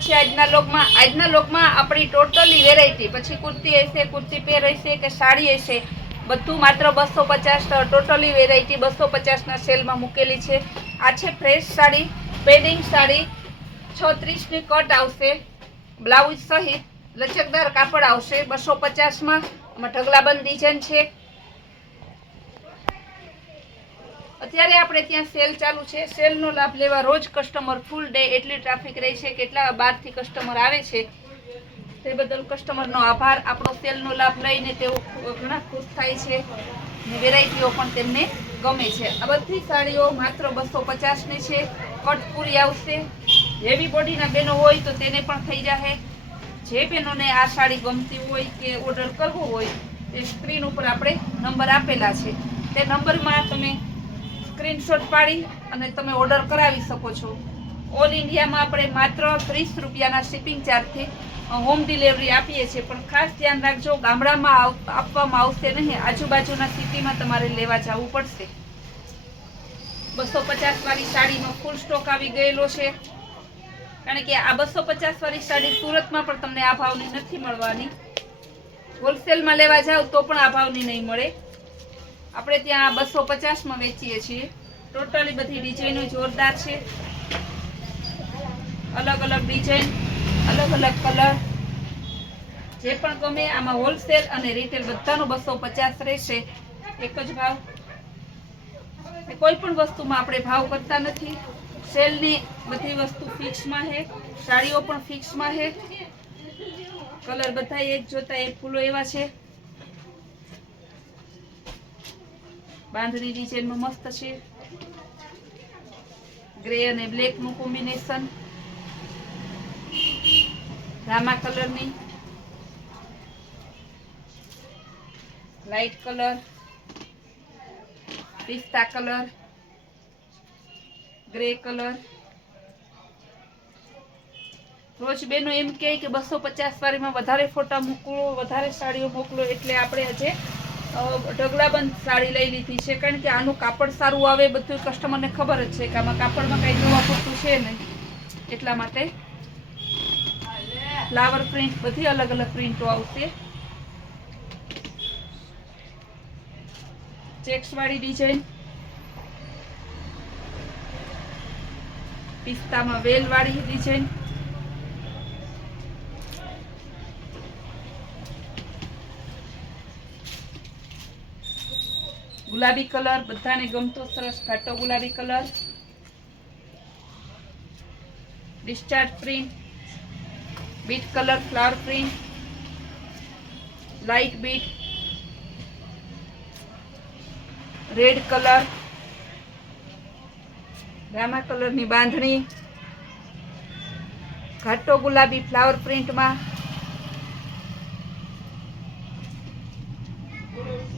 સ્વાગત છે આજના લોકમાં આપણી ટોટલી વેરાયટી, પછી કુર્તી હશે, કુર્તી પેર હશે કે સાડી હશે, બધું માત્ર 250 ટોટલી વેરાયટી 250ના સેલમાં મૂકેલી છે. આ છે ફ્રેશ સાડી, પેડિંગ સાડી, 36ની કટ આવશે, બ્લાઉઝ સહિત લચકદાર કાપડ આવશે 250માં. આમાં ઢગલાબંધ ડિઝાઇન છે. અત્યારે આપણે ત્યાં સેલ ચાલુ છે. સેલનો લાભ લેવા રોજ કસ્ટમર ફૂલ ડે એટલી ટ્રાફિક રહે છે, કેટલા બહારથી કસ્ટમર આવે છે, તે બદલ કસ્ટમરનો આભાર. આપણો સેલનો લાભ લઈને તેઓ ઘણા ખુશ થાય છે ને વેરાયટીઓ પણ તેમને ગમે છે. આ બધી સાડીઓ માત્ર 250ની છે. કટ પૂરી આવશે. હેવી બોડીના બહેનો હોય તો તેને પણ થઈ જશે. જે બહેનોને આ સાડી ગમતી હોય કે ઓર્ડર કરવો હોય તે સ્ક્રીન ઉપર આપણે નંબર આપેલા છે, તે નંબરમાં તમે સ્ક્રીનશોટ પાડી અને તમે ઓર્ડર કરાવી શકો છો. ઓલ ઇન્ડિયામાં આપણે માત્ર 30 રૂપિયાના શિપિંગ ચાર્જથી હોમ ડિલિવરી આપીએ છીએ. પણ ખાસ ધ્યાન રાખજો, ગામડામાં આપવામાં આવશે નહીં, આજુબાજુના સિટીમાં તમારે લેવા જવું પડશે. 250 વાળી સાડીનો ફૂલ સ્ટોક આવી ગયેલો છે, કારણ કે આ 250 વાળી સાડી સુરતમાં પણ તમને આ ભાવની નથી મળવાની. હોલસેલમાં લેવા જાવ તો પણ આ ભાવની નહીં મળે. આપણે ત્યાં 250માં વેચીએ છીએ. ટોટલી બધી ડિઝાઇનો જોરદાર છે. અલગ અલગ ડિઝાઇન, અલગ અલગ કલર, જે પણ ગમે. આમાં હોલસેલ અને રિટેલ બધાનો 250 રહેશે, એક જ ભાવ. કોઈ પણ વસ્તુમાં આપણે ભાવ કરતા નથી. સેલની બધી વસ્તુ ફિક્સમાં છે, સાડીઓ પણ ફિક્સમાં છે. કલર બધા એક જોતા એક ફૂલો એવા છે. બાંધણી ડિઝાઇનમાં મસ્ત છે. ગ્રે અને બ્લેકનું કોમ્બિનેશન, રામા કલરની, લાઈટ કલર, પિસ્તા કલર, ગ્રે કલર. રોજ બેનો એમ કહે કે 250 વાળીમાં વધારે ફોટા મોકલો, વધારે સાડીઓ મોકલો, એટલે આપણે આજે ઢગલાબંધ સાડી લઈ લીધી છે. કારણ કે આનું કાપડ સારું આવે, બધું કસ્ટમરને ખબર જ છે કે આમાં કાપડમાં કંઈ જોવા પૂરતું છે નહીં. એટલા માટે ફ્લાવર પ્રિન્ટ, બધી અલગ અલગ પ્રિન્ટો આવશે. ચેક્સ વાળી ડિઝાઇન, પિસ્તામાં વેલ વાળી ડિઝાઇન, ગુલાબી કલર, બધાને ગમતો સરસ ઘાટો ગુલાબી colour, discharge print, bit colour flower print, light bit, red colour, Rama કલરની બાંધણી, ઘાટો ગુલાબી ફ્લાવર પ્રિન્ટમાં,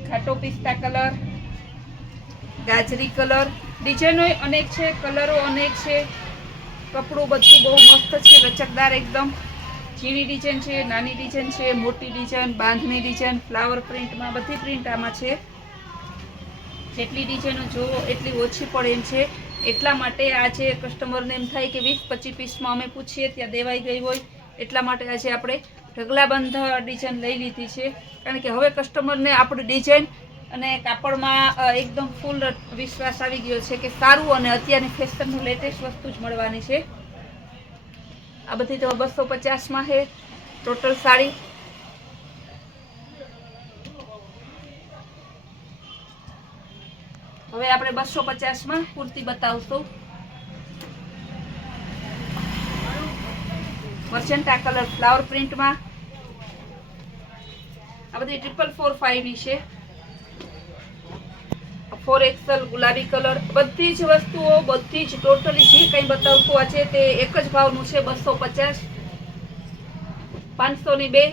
ઘાટો પિસ્તા કલર, ગાજરી કલર. ડિઝાઇનો અનેક છે, કલરો અનેક છે. કપડું બધું બહુ મસ્ત છે, લચકદાર એકદમ. ઝીણી ડિઝાઇન છે, નાની ડિઝાઇન છે, મોટી ડિઝાઇન, બાંધણી ડિઝાઇન, ફ્લાવર પ્રિન્ટમાં બધી પ્રિન્ટ આમાં છે. જેટલી ડિઝાઇનો જોવો એટલી ઓછી પડે એમ છે. એટલા માટે આજે કસ્ટમરને એમ થાય કે 20-25 પીસમાં અમે પૂછીએ ત્યાં દેવાઈ ગઈ હોય, એટલા માટે આજે આપણે ઢગલાબંધ ડિઝાઇન લઈ લીધી છે. કારણ કે હવે કસ્ટમરને આપણી ડિઝાઇન અને કાપડમાં એકદમ ફૂલ વિશ્વાસ આવી ગયો છે કે સારું અને અત્યારની ફેશનનું લેટેસ્ટ વસ્તુ જ મળવાની છે. આ બધી તો 250માં છે ટોટલ સાડી. હવે આપણે 250માં કુર્તી બતાવશું. મર્ચેન્ટા કલર ફ્લાવર પ્રિન્ટમાં. આ બધી 4445ની છે. 4XL ગુલાબી કલર. બધી જ વસ્તુઓ, બધી જ ટોટલી જે કંઈ બતાવશું આજે તે એક જ ભાવનું છે, 250. 500ની બે.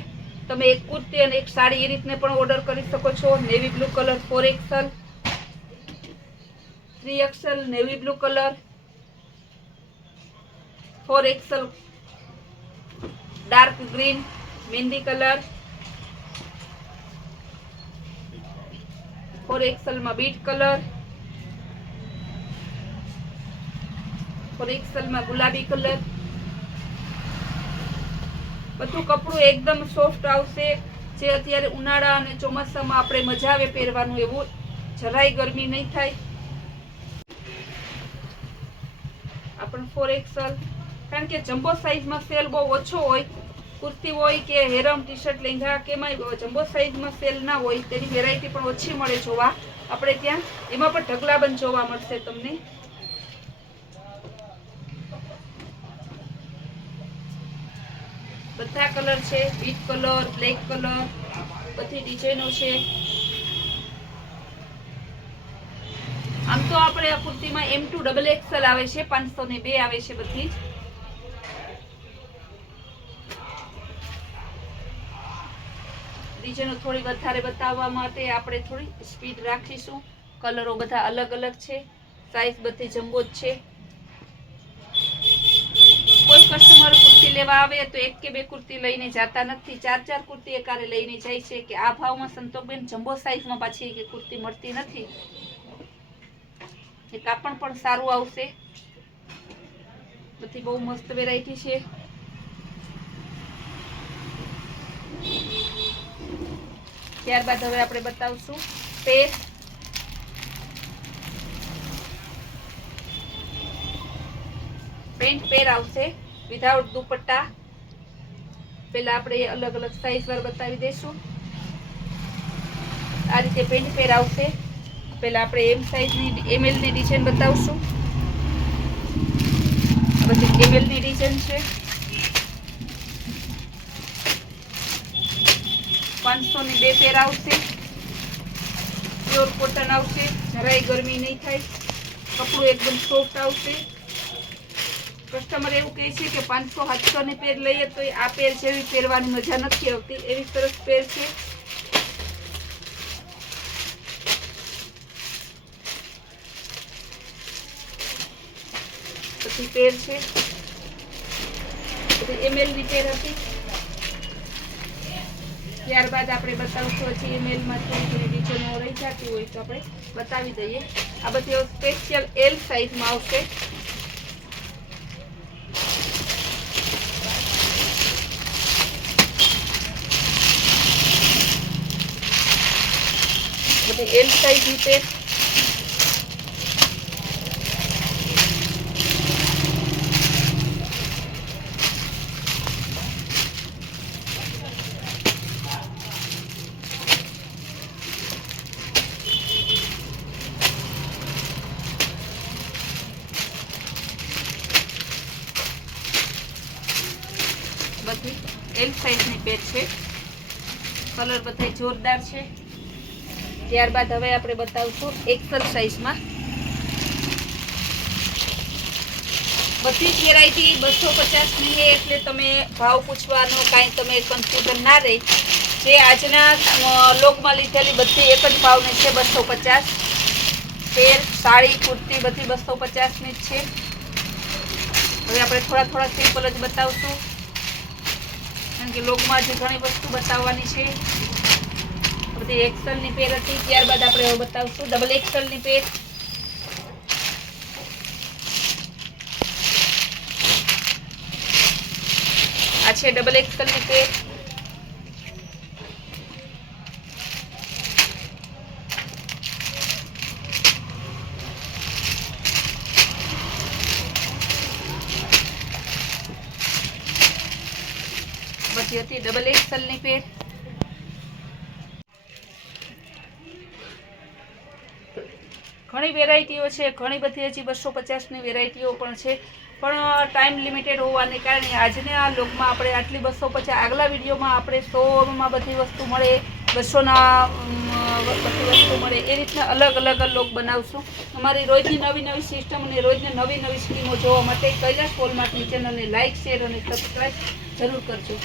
તમે એક કુર્તી અને એક સાડી એ રીતને પણ ઓર્ડર કરી શકો છો. Navy blue colour 4XL, 3XL navy blue colour, 4XL dark green મહેંદી કલર, 4XL માં બીટ કલર, 4XL માં ગુલાબી કલર, બધું કપડું એકદમ સોફ્ટ આવશે, જે અત્યારે ઉનાળા અને ચોમાસામાં આપણે મજા આવે પહેરવાનું, એવું જરાય ગરમી નહીં થાય. આ પણ 4XL, કારણ કે જમ્બો સાઈઝમાં સેલ બહુ ઓછો હોય. કુર્તી હોય કે હેરમ, ટી શર્ટ, લેંઘા કેમાંય જમ્બો સાઈઝમાં સેલ ના હોય, તેની વેરાયટી પણ ઓછી મળે જોવા આપણે ત્યાં. એમાં પણ ઢગલાબંધ જોવા મળશે તમને. બધા કલર છે, બીટ કલર, બ્લેક કલર, બધી ડિઝાઇનો છે. આમ તો આપણે આ કુર્તીમાં M2 XXL આવે છે, 502 આવે છે બધી જ. ડિઝાઇનો થોડી વધારે બતાવવા માટે આપણે થોડી સ્પીડ રાખીશું. કલરો બધા અલગ અલગ છે, સાઈઝ બધી જમ્બો જ છે. કોઈ કસ્ટમર કુર્તી લેવા આવે તો એક કે બે કુર્તી લઈને જતા નથી, 4-4 કુર્તી એકારે લઈને જાય છે કે આ ભાવમાં સંતોષબેન જમ્બો સાઈઝમાં પાછી કે કુર્તી મળતી નથી. એ કાપડ પણ સારું આવશે, બધી બહુ મસ્ત વેરાયટી છે. ત્યારબાદ હવે આપણે બતાવશું પેર. પેન્ટ પેર આવશે વિધાઉટ દુપટ્ટા. પેલા આપણે અલગ અલગ સાઈઝ વાર બતાવી દઈશું. આ રીતે પેન્ટ પેર આવશે. પેલા આપણે M સાઈઝની ML ની ડિઝાઇન બતાવશું. બધી ML ની ડિઝાઇન છે. 500 ની 2 પેર આવશે. પ્યોર કોટન આવશે, જરાય ગરમી નહીં થાય. કપડું એકદમ સોફ્ટ આવશે. કસ્ટમર એવું કહે છે કે 500-700 ની પેર લઈએ તો આ પેર જેવી પહેરવાની મજા નથી આવતી, એવી સરસ પેર છે. પછી પેર છે, બધી ML ની પેર હતી. ત્યારબાદ આપણે બતાવશું હજી ML માં થોડી ડિઝાઇનો રહી જતી હોય તો આપણે બતાવી દઈએ. આ બધી સ્પેશિયલ L સાઈઝમાં આવશે. બધી L સાઈઝની પેર. બધી L સાઈઝની પેર છે. કલર બધા જોરદાર છે. ત્યારબાદ હવે આપણે બતાવશું XL સાઈઝમાં. બધી જ વેરાયટી 250 ની છે, એટલે તમે ભાવ પૂછવાનો કાંઈ તમે કન્ફ્યુઝન ના રહે. જે આજના લોકમાં લીધેલી બધી એક જ ભાવની છે, 250. પેર, સાડી, કુર્તી બધી 250 ની જ છે. હવે આપણે થોડા સિમ્પલ જ બતાવશું, કારણ કે લોકમાં જે ઘણી વસ્તુ બતાવવાની છે. બધી XL ની પેર હતી. ત્યારબાદ આપણે હવે બતાવશું XXL ની પેર. આ છે XXL ની પેર. પછી હતી XXL ની પેર. ઘણી વેરાયટીઓ છે, ઘણી બધી હજી 250 ની વેરાયટીઓ પણ છે, પણ ટાઈમ લિમિટેડ હોવાને કારણે આજના લોકમાં આપણે આટલી 250. આગલા વિડીયોમાં આપણે 100માં બધી વસ્તુ મળે, 200ના બધી વસ્તુ મળે, એ રીતના અલગ અલગ લોક બનાવશું. અમારી રોજની નવી સિસ્ટમ અને રોજની નવી સ્કીમો જોવા માટે કૈલાસ વોલમાર્ટની ચેનલને લાઇક, શેર અને સબસ્ક્રાઈબ જરૂર કરજો.